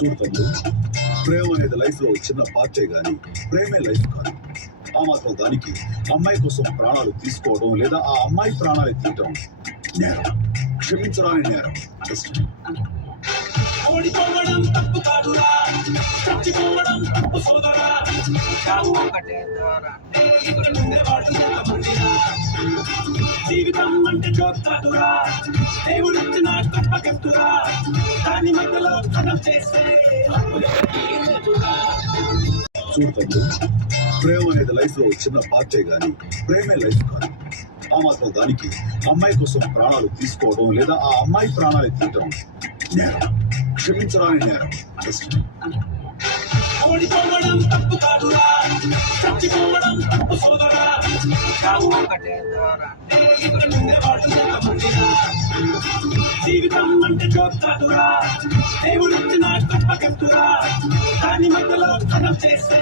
చూడు తమ్ముడు, ప్రేమ అనేది లైఫ్ లో చిన్న పార్టే గాని ప్రేమే లైఫ్ కాదు. ఆ మాత్రం దానికి అమ్మాయి కోసం ప్రాణాలు తీసుకోవడం లేదా ఆ అమ్మాయి ప్రాణాలు తీయటం నేరం. క్షమించరాని నేరం. కష్టం. ఓడిపోవడం తప్పు కాదురా, చచ్చిపోవడం తప్పు సోదరా. చావు ఒకటే ద్వారా ఇక్కడ ఉండేవాడు మందిరా. జీవితం అంటే జోక్ కాదురా, దేవుడిచ్చిన గొప్ప గిఫ్టురా. దాని మధ్యలో కథం చేస్తే చూడు తమ్ముడు, ప్రేమ అనేది లైఫ్ లో చిన్న పార్టే గాని ప్రేమే లైఫ్ కాదు. ఆ మాత్రం దానికి అమ్మాయి కోసం ప్రాణాలు తీసుకోవడం లేదా ఆ అమ్మాయి ప్రాణాలు తీయటం నేరం. క్షమించరాని నేరం. కష్టం. ఓడిపోవడం తప్పు కాదురా, చచ్చిపోవడం తప్పు సోదరా. చావు ఒకటే ద్వారా ఇక్కడ ఉండేవాడు మందిరా. జీవితం అంటే జోక్ కాదురా, దేవుడిచ్చిన గొప్ప గిఫ్టురా. దాని మధ్యలో కథం చేస్తే